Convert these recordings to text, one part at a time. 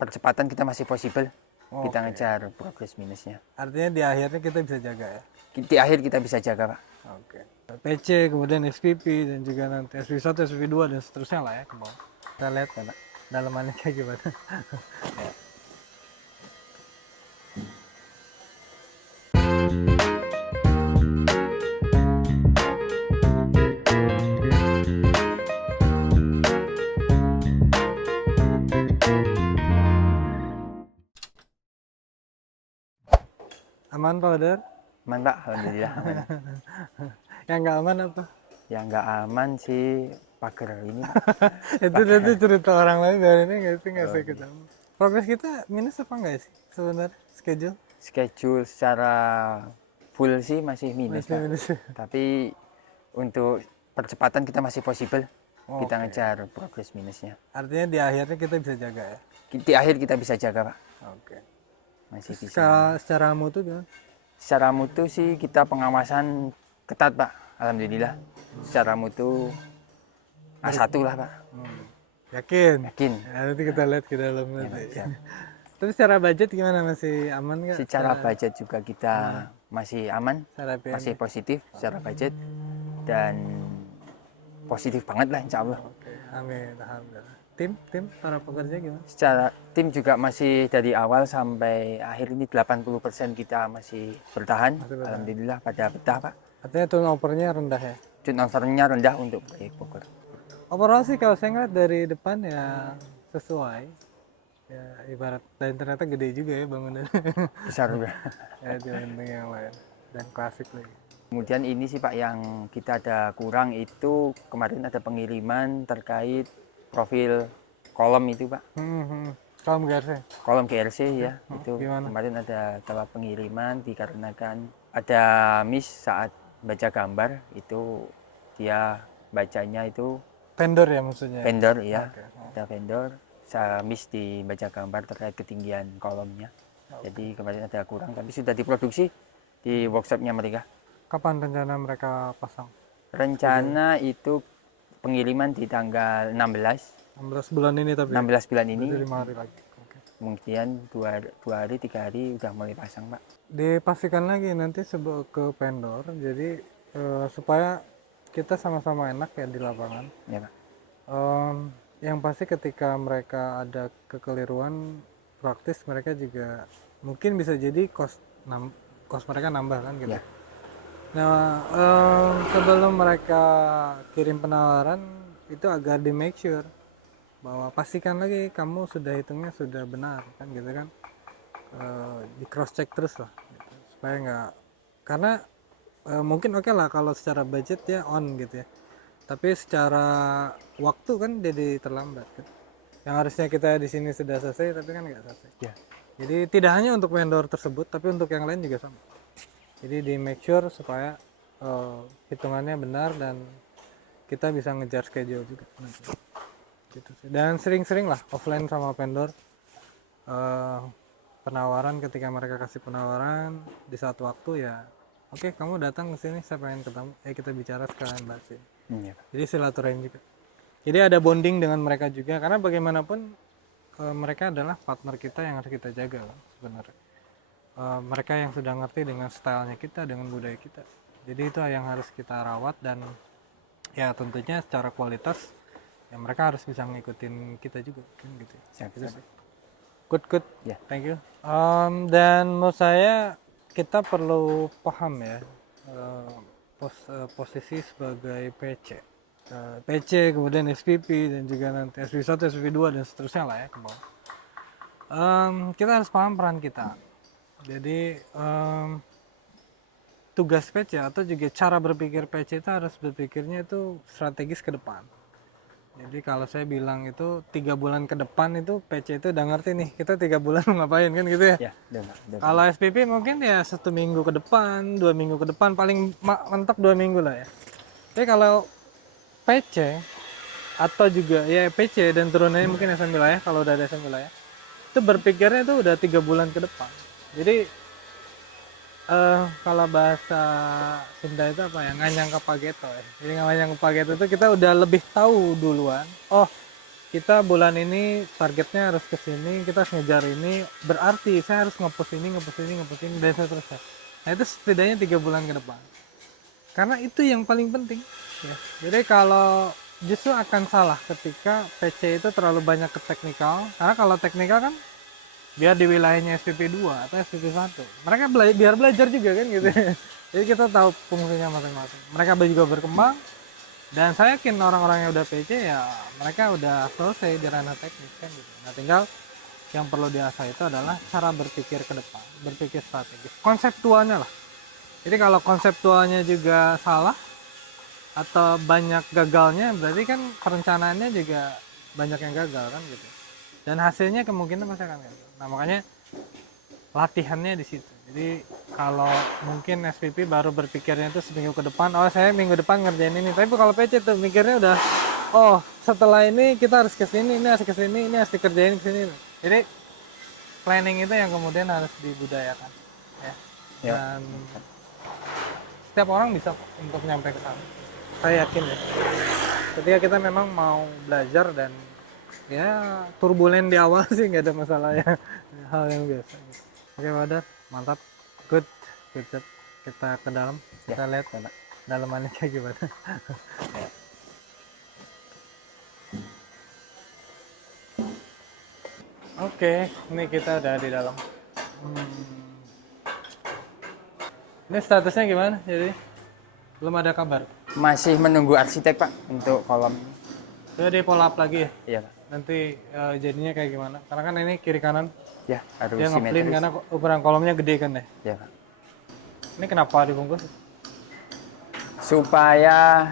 percepatan kita masih possible. Kita Oke. ngejar progres minusnya. Artinya di akhirnya kita bisa jaga ya. Di akhir kita bisa jaga, Pak. Oke. PC, kemudian SPP, dan juga nanti SPP1, SPP2, dan seterusnya lah ya ke bawah. Kita lihat ya, Pak, dalamannya kayak gimana. Aman Pak Badar? Aman, Pak. Alhamdulillah aman. Yang nggak aman apa? Yang nggak aman sih pagar ini, Pak. Itu nanti cerita orang lain dari ini nggak sih, nggak saya ketemu. Progres kita minus apa nggak sih sebenarnya schedule? Schedule secara full sih masih minus, Masih Pak. minus. Tapi untuk percepatan kita masih possible. Kita Oke. ngejar progres minusnya. Artinya di akhirnya kita bisa jaga ya. Di akhir kita bisa jaga, Pak. Oke. Masih bisa. Secara mutu gimana? Secara mutu sih kita pengawasan ketat, Pak. Alhamdulillah. Secara mutu A1 lah, Pak. Yakin? Yakin. Ya, nanti kita lihat ke dalam Ya, nanti. siap. Tapi secara budget gimana, masih aman nggak? Secara budget juga kita masih aman, Secara PM? masih positif secara budget dan positif banget lah insya Allah. Oke, amin, alhamdulillah. Tim para pekerja gimana? Secara tim juga masih dari awal sampai akhir ini 80% kita masih bertahan. Alhamdulillah pada betah, Pak. Artinya turnovernya rendah ya? Turnovernya rendah untuk proyek Bogor. Overall sih kalau saya ngeliat dari depan ya sesuai. Ya ibarat, dan ternyata gede juga ya bangunan. Besar juga. Ya dibanding yang lain. Dan klasik lagi. Kemudian ini sih Pak yang kita ada kurang itu kemarin ada pengiriman terkait profil kolom itu Pak. Kalau GRC? Kolom GRC ya, itu gimana? kemarin ada telah pengiriman dikarenakan ada miss saat baca gambar itu dia bacanya itu Vendor ya maksudnya? vendor ya, Oke. ada vendor saya miss di baca gambar terkait ketinggian kolomnya. Jadi kemarin ada kurang tapi sudah diproduksi di workshopnya mereka. Kapan rencana mereka pasang? Rencana itu pengiriman di tanggal 16 16 bulan ini tapi? 16 bulan ini. Jadi 5 hari lagi. Oke. Kemudian 2 hari 3 hari udah mulai pasang Pak. Dipastikan lagi nanti ke vendor, jadi supaya kita sama-sama enak ya di lapangan. Ya Pak. Yang pasti ketika mereka ada kekeliruan praktis, mereka juga mungkin bisa jadi cost mereka nambah kan gitu. Ya. Nah, sebelum mereka kirim penawaran itu agar di make sure bahwa pastikan lagi kamu sudah hitungnya sudah benar kan gitu kan. Di cross check terus lah gitu. Supaya nggak, karena mungkin oke lah kalau secara budget ya on gitu ya, tapi secara waktu kan jadi terlambat kan. Yang harusnya kita di sini sudah selesai tapi kan nggak selesai Ya. jadi tidak hanya untuk vendor tersebut tapi untuk yang lain juga sama. Jadi di make sure supaya hitungannya benar dan kita bisa ngejar schedule juga nanti. Gitu sih. Dan sering-sering lah offline sama vendor, penawaran ketika mereka kasih penawaran di saat waktu ya oke, kamu datang ke sini saya pengen ketemu, kita bicara sekalian bahas ini. Ya, Pak. Jadi silaturahim juga, jadi ada bonding dengan mereka juga karena bagaimanapun mereka adalah partner kita yang harus kita jaga kan, sebenarnya. Mereka yang sudah ngerti dengan stylenya kita, dengan budaya kita, jadi itu yang harus kita rawat dan ya tentunya secara kualitas ya mereka harus bisa ngikutin kita juga kan gitu. Siap, Gitu siap. sih. Good. Ya. Thank you. Dan menurut saya kita perlu paham ya posisi sebagai PC. PC, kemudian SPP, dan juga nanti SPP1, SPP2, dan seterusnya lah ya ke bawah. Kita harus paham peran kita. Jadi tugas PC atau juga cara berpikir PC itu harus berpikirnya itu strategis ke depan. Jadi kalau saya bilang itu 3 bulan ke depan itu PC itu udah ngerti nih kita 3 bulan ngapain kan gitu ya. Ya, udah, Pak. Udah. Kalau SPP mungkin ya 1 minggu ke depan, 2 minggu ke depan, paling mentok 2 minggu lah ya. Tapi kalau PC atau juga ya PC dan turunannya mungkin SM wilayah, kalau udah ada SM wilayah itu berpikirnya itu udah 3 bulan ke depan. Jadi kalau bahasa Sunda itu apa ya, nganyang kepageto ya. Jadi nganyang kepageto itu kita udah lebih tahu duluan. Oh, kita bulan ini targetnya harus ke sini, kita harus ngejar ini, berarti saya harus ngepost ini, dan seterusnya. Nah itu setidaknya 3 bulan ke depan. Karena itu yang paling penting. Ya. Jadi kalau justru akan salah ketika PC itu terlalu banyak ke teknikal. Karena kalau teknikal kan biar di wilayahnya SPP 2 atau SPP 1. Mereka biar belajar juga kan gitu. Jadi kita tahu fungsinya masing-masing. Mereka juga berkembang. Dan saya yakin orang-orang yang udah PC ya mereka udah selesai di ranah teknis kan gitu. Nah tinggal yang perlu diasah itu adalah cara berpikir ke depan, berpikir strategis, konseptualnya lah. Jadi kalau konseptualnya juga salah atau banyak gagalnya, berarti kan perencanaannya juga banyak yang gagal kan gitu. Dan hasilnya kemungkinan pasti akan gagal. Nah makanya latihannya di situ. Jadi kalau mungkin SPP baru berpikirnya itu seminggu ke depan, oh saya minggu depan ngerjain ini. Tapi kalau PC tuh mikirnya udah, oh setelah ini kita harus ke sini, ini harus ke sini, ini harus dikerjain ke sini. Jadi planning itu yang kemudian harus dibudayakan. Ya. Ya. Dan setiap orang bisa untuk nyampe ke sana. Saya yakin ya. Ketika kita memang mau belajar dan ya turbulen di awal sih nggak ada masalah ya, hal yang biasa. Gitu. Oke Badar, mantap, good job. Kita ke dalam, kita lihat dalamannya kayak gimana. Oke, ini kita udah di dalam. Ini statusnya gimana? Jadi belum ada kabar. Masih menunggu arsitek Pak untuk kolom. Sudah di follow up lagi ya? Iya Pak. Nanti jadinya kayak gimana? Karena kan ini kiri kanan. Ya, harus Dia ngeplin simetris. karena ukuran kolomnya gede kan ya. Ya Pak. Ini kenapa dibungkus? Supaya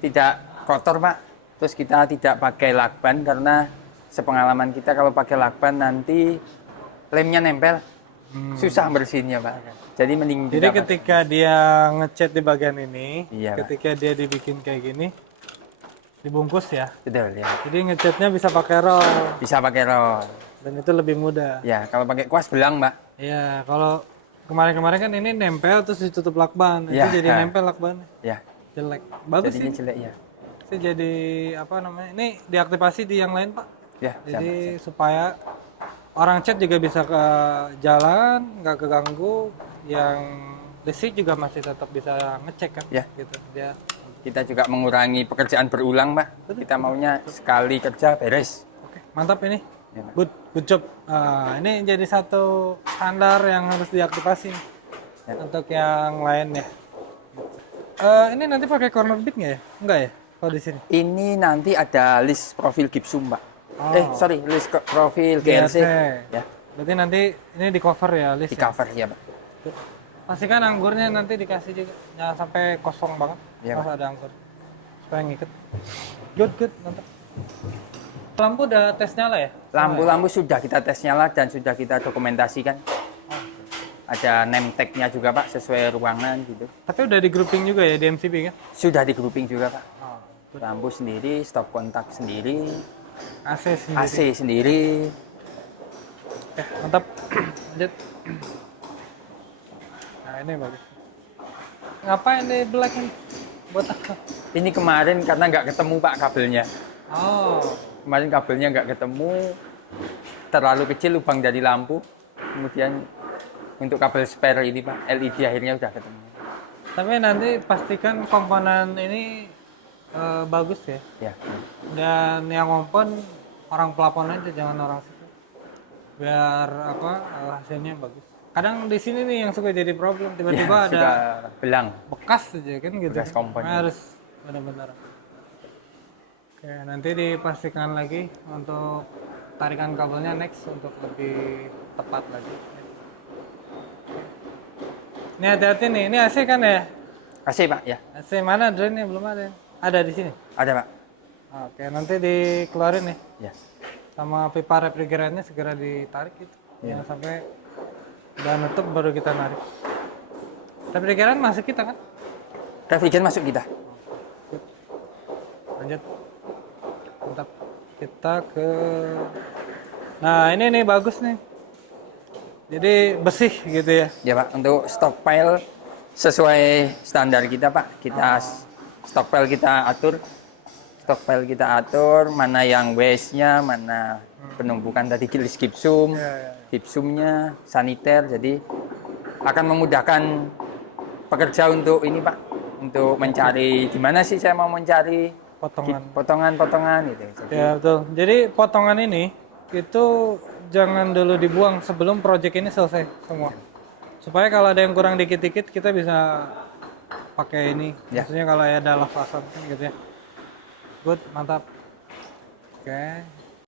tidak kotor Pak. Terus kita tidak pakai lakban karena sepengalaman kita kalau pakai lakban nanti lemnya nempel. Susah bersihinnya Pak. Jadi mending Jadi tidak pakai. ketika dia ngecat di bagian ini, Iya, Pak. ketika dia dibikin kayak gini, dibungkus ya. Betul ya. Jadi ngecatnya bisa pakai roll Bisa pakai roll. dan itu lebih mudah. Ya, kalau pakai kuas belang Mbak. Iya, kalau kemarin-kemarin kan ini nempel terus ditutup lakban, Iya. itu jadi nempel lakban, Ya, jelek. Bagus jadinya sih. jelek ya. Itu jadi apa namanya? Ini diaktifasi di yang lain Pak. Ya, Jadi supaya orang chat juga bisa ke jalan, nggak keganggu, yang listrik juga masih tetap bisa ngecek kan? Ya. Gitu. Dia kita juga mengurangi pekerjaan berulang, Mbak. Kita maunya sekali kerja beres. oke, mantap ini. Ya, Pak. Good job. Ini jadi satu standar yang harus diaktifasi nih. Ya. Untuk yang lain ya. Ini nanti pakai corner bit nggak ya? Enggak ya? Kalau di sini. Ini nanti ada list profil gipsum, Mbak. Oh. Sorry, list profil GRC. Ya, Berarti nanti ini di cover ya list. di cover ya, Mbak. Pastikan anggurnya nanti dikasih juga. Jangan sampai kosong banget. Iya, Pas ada anggur. Supaya ngiket. Good, mantap. Lampu udah tes nyala ya? Lampu-lampu sudah kita tes nyala dan sudah kita dokumentasikan. Ada name tag-nya juga, Pak, sesuai ruangan gitu. Tapi udah di grouping juga ya di MCB kan? Sudah di grouping juga, Pak. Oh. Lampu sendiri, stop kontak sendiri, AC sendiri. AC sendiri. Oke, mantap. Lanjut. Nah, ini bagus. Ngapain di black ini? Buat apa? Ini kemarin karena nggak ketemu, Pak, kabelnya. Oh, Kemarin kabelnya nggak ketemu, terlalu kecil lubang dari lampu. Kemudian untuk kabel spare ini Pak, LED akhirnya udah ketemu. tapi nanti pastikan komponen ini bagus ya. Ya, Dan yang kompon orang pelapon aja, jangan orang situ. Biar apa hasilnya bagus. Kadang di sini nih yang suka jadi problem, tiba-tiba ada sudah belang. bekas aja kan gitu. Bekas kompon. Nah, harus benar-benar. Oke, nanti dipastikan lagi untuk tarikan kabelnya next untuk lebih tepat lagi. Ini hati-hati nih, ini AC kan ya? AC Pak, ya. AC mana drainnya? Belum ada. Ada di sini. Ada Pak. Oke, nanti dikeluarin nih. Ya. Sama pipa refrigerannya segera ditarik gitu. Iya. Jangan sampai udah nutup baru kita narik. Refrigeran masuk kita kan? Refrigeran masuk kita. Lanjut. Mantap. Kita ke Nah, ini nih bagus nih. Jadi bersih gitu ya. Ya Pak, untuk stockpile sesuai standar kita Pak. Kita stockpile kita atur stock file kita atur, mana yang waste-nya, mana penumpukan tadi list gipsum, gipsumnya, saniter. Jadi akan memudahkan pekerja untuk ini Pak, untuk mencari di mana sih saya mau mencari potongan-potongan gitu. Jadi, Ya betul. Jadi potongan ini itu jangan dulu dibuang sebelum project ini selesai semua. Supaya kalau ada yang kurang dikit-dikit kita bisa pakai ini. Ya. Maksudnya kalau ada lavasan gitu ya. Good, mantap. Oke.